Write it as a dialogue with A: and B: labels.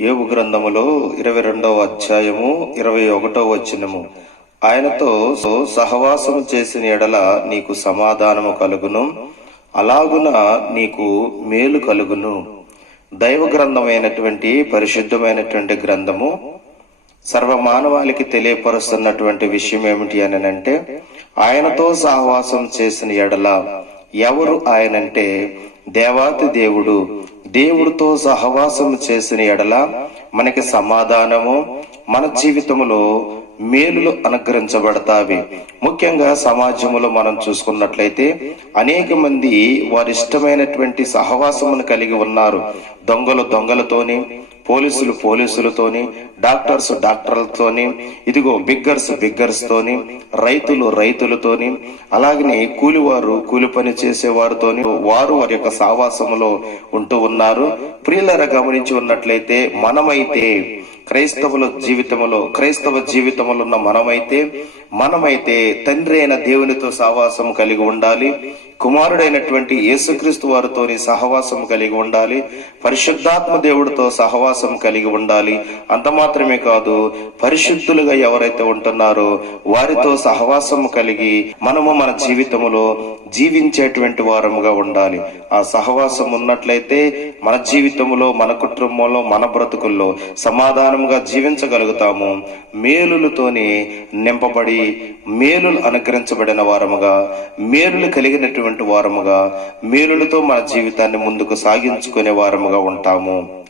A: యోగు గ్రంథములో ఇరవై రెండవ అధ్యాయము ఇరవై ఒకటో వచనము. ఆయనతో సహవాసము చేసిన ఎడల నీకు సమాధానము కలుగును అలాగున నీకు మేలు కలుగును. దైవ గ్రంథమైనటువంటి పరిశుద్ధమైనటువంటి గ్రంథము సర్వమానవాళికి తెలియపరుస్తున్నటువంటి విషయం ఏమిటి అని అంటే ఆయనతో సహవాసం చేసిన ఎడల ఎవరు ఆయనంటే దేవాతి దేవుడు దేవుడితో సహవాసం చేసిన ఎడల మనకి సమాధానము మన జీవితంలో మేలులు అనుగ్రహించబడతావి. ముఖ్యంగా సమాజంలో మనం చూసుకున్నట్లయితే అనేక మంది వారి ఇష్టమైనటువంటి సహవాసమును కలిగి ఉన్నారు. దొంగలు దొంగలతోని పోలీసులు పోలీసులతోని డాక్టర్స్ డాక్టర్లతోని ఇదిగో బిగ్గర్స్ బిగ్గర్స్ తోని రైతులు రైతులతోని అలాగనే కూలివారు కూలి పని చేసేవారితోని వారు వారి యొక్క సావాసములో ఉంటూ ఉన్నారు. ప్రియులర గమనించి ఉన్నట్లయితే మనమైతే క్రైస్తవుల జీవితంలో క్రైస్తవ జీవితంలో ఉన్న మనమైతే మనమైతే తండ్రి అయిన దేవునితో సహవాసం కలిగి ఉండాలి. కుమారుడైనటువంటి యేసుక్రీస్తు వారితోని సహవాసం కలిగి ఉండాలి. పరిశుద్ధాత్మ దేవుడితో సహవాసం కలిగి ఉండాలి. అంత మాత్రమే కాదు పరిశుద్ధులుగా ఎవరైతే ఉంటున్నారో వారితో సహవాసం కలిగి మనము మన జీవితములో జీవించేటువంటి వారముగా ఉండాలి. ఆ సహవాసం ఉన్నట్లయితే మన జీవితంలో మన కుటుంబంలో మన బ్రతుకుల్లో సమాధానం సమాధానముగా జీవించగలుగుతాము. మేలులతోని నింపబడి మేలులు అనుగ్రహించబడిన వారముగా మేలులు కలిగినటువంటి వారముగా మేలులతో మన జీవితాన్ని ముందుకు సాగించుకునే వారముగా ఉంటాము.